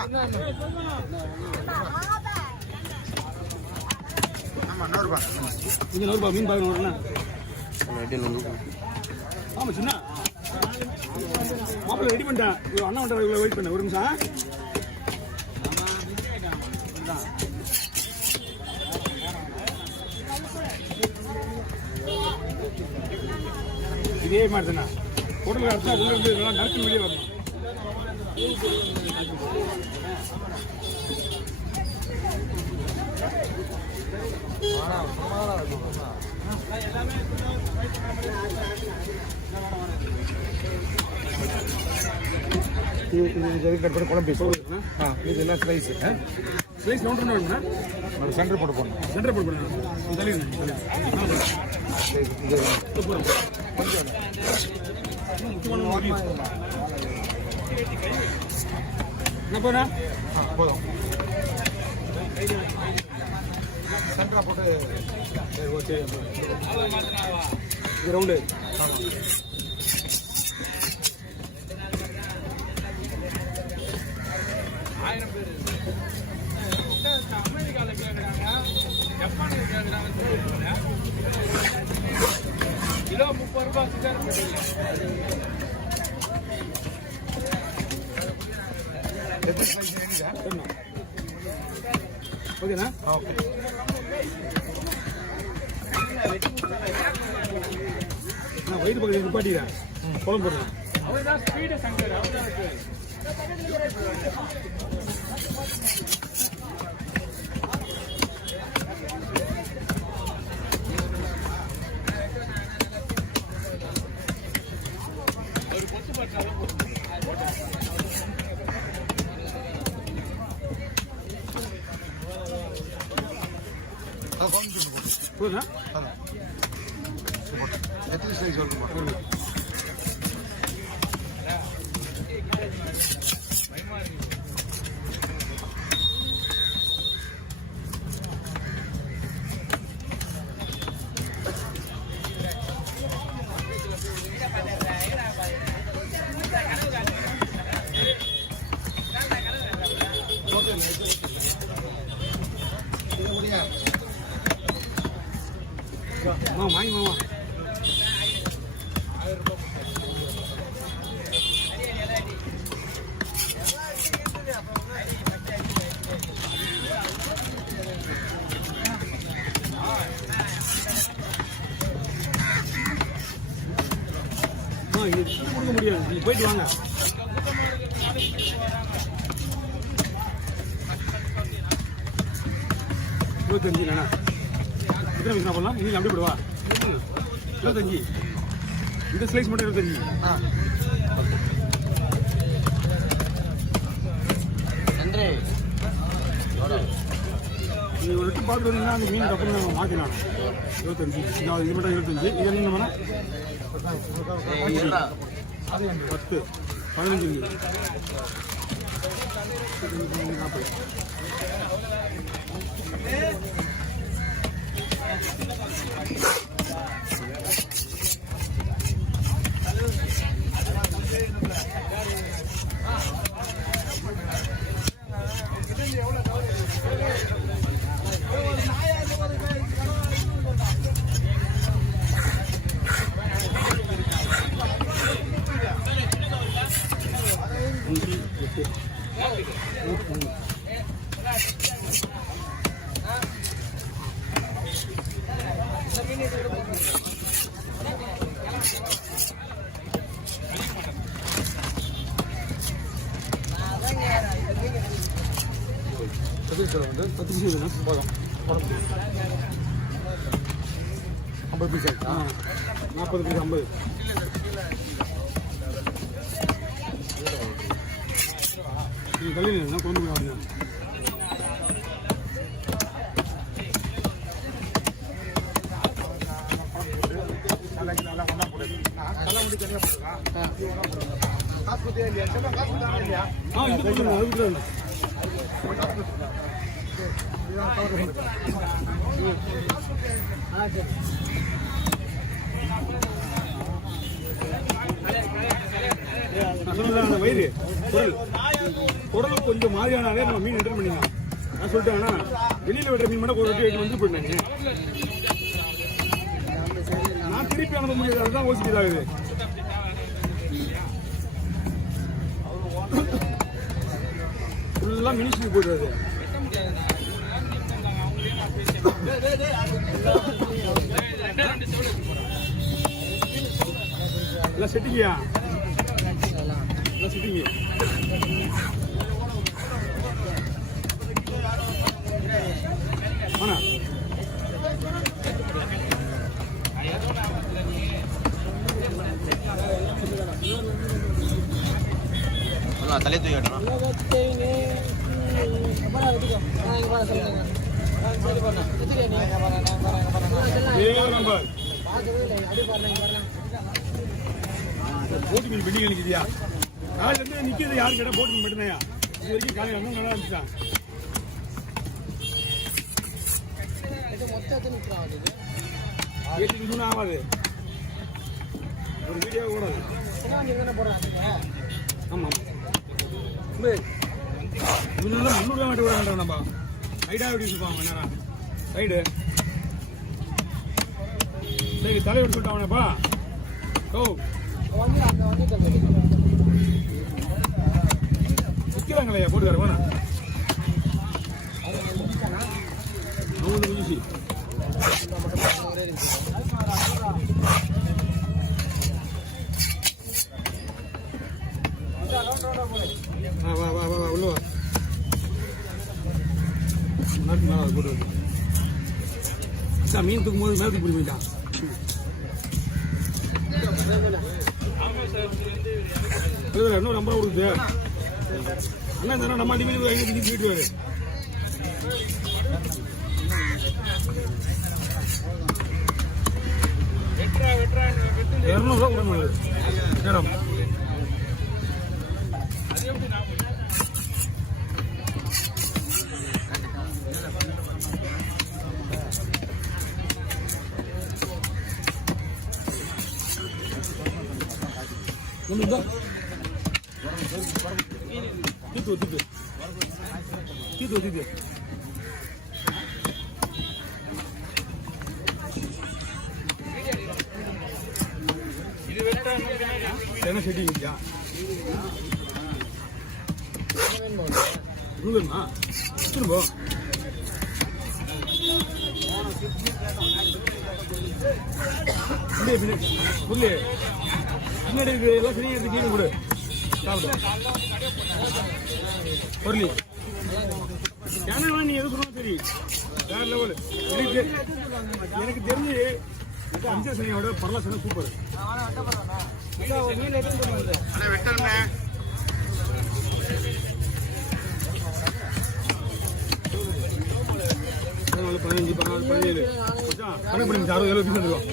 ஆமா 100 ரூபாய். இது 100 ரூபாய் மீன் பாருங்க வரணும். ஆமா சின்ன மாப்பிள்ளை ரெடி பண்ணிட்டேன். அண்ணா வந்துட்டு இவ்வளோ வெயிட் பண்ண ஒரு நிமிஷம். இதே மாதிரி தானே ஹோட்டலுக்கு அடிச்சா உள்ள இருந்து நல்லா நறுக்கு வெளியே வரணும். இது கட் பண்ணி குழம்பு பீஸ். இது எல்லாம் ஸ்லைஸ். ஸ்லைஸ் கவுண்டர் வேணும்னா நம்ம சென்டர் போட்டு போடணும். சென்டர் போட்டு போடணும். என்ன போனா போதும். சென்டரா போட்டு ஓகே. இது ரவுண்டு அமெரிக்காவில் கேட்குறாங்க, ஜப்பானில் கேட்குறாங்க. கிலோ 30 ரூபாய் சிக்கன் ஓகேண்ணா. ஓகே. நான் வயிறு பக்கத்தில் நிப்பாட்டிக்கிறேன். குழம்பு போடுறேன். அவர்தான் ஸ்பீடு சங்கர். ஒரு கொத்து பட்டாலும் போதுண்ணா. எத்தனை ஸ்லைஸ் சொல்லணும்? வாங்கி மாமா. இது கொடுக்க முடியாது. நீங்க போயிட்டு வாங்க. இருபத்தஞ்சு தானே? எத்தனை பீஸ் பண்ணலாம்? நீங்க அப்படி போடுவா. 25. இந்த ஸ்லைஸ் மட்டும் 25. நீ ஒரு விட்டு பார்த்துட்டு வந்தீங்கன்னா அந்த மீன் அப்புறம் நம்ம மாற்றினாங்க. 25. இது மட்டும் 25. இது என்ன பண்ணா 10 15 40. வந்து 10 பீஸ் போதும். 50 பீஸ் ஆயிடுச்சா? 40 பீஸ் 50. நீங்கள் கல்வி கொண்டு போய் வாங்க. சரி நான் சொன்னது அந்த வயிறு குடல் கொஞ்சம் மாதிரியானாலே நம்ம மீன் ரிட்டர்ன் பண்ணிக்கலாம். நான் சொல்லிட்டேன்னா வெளியில் விடுற மீன் மட்டும் ஒரு வெட்டி வந்து போயிட்டேன். நான் திருப்பி அனுப்ப முடியாது, அதுதான் யோசிக்கிறாங்க. ஃபுல்லாக மினிஷனுக்கு போயிடுறது. எல்லாம் செட்டிங்கயா, எல்லாம் செட்டிங்க. ஆனா தலை தூக்கி காட்டணும். போட்டு மீன் வெள்ளி நிற்கிதியா? காலையில இருந்து நிற்கிறது யாரு கேட்டா போட்டு மீன் மட்டும்தாயா. இது வரைக்கும் காலையில் வந்து நல்லா இருந்துச்சான். இன்னும் ஆகாது, ஒரு வீடியோ ஓடாது. ஆமாம், இதெல்லாம் 300 மாட்டி விட நம்ம ஐடா எப்படி வச்சுப்பாங்க நேரம் ரைடு. சரி தலைவர் சொல்லிட்டாங்கப்பா. ஓ விற்கிறாங்களே போட்டுக்கார வேணா 100 குஞ்சி. வா வா வா வா உள்ள வா. போட்டு மீன் தூக்கும் போது மேலத்துக்கு பிடி போயிட்டான். இன்னும் நம்பர் கொடுக்குது அண்ணா தானே நம்ம அடி மீன் வாங்கி போயிட்டு வாரு. $200 கொடுங்க மேடம். தீத்து என்ன செடி இல்லையா? போ புள்ளி பின்னாடி இருக்கு எல்லாம் சரி எடுத்து கீழே கொடு சாப்பிடு. பொருளி சேனல் நீ எது சொன்னா சரி வேற லெவல். எனக்கு தெரிஞ்சு அஞ்சு சனியோட பரலா சனி சூப்பர். பதினஞ்சு 14 17 60 70 வந்துடும்.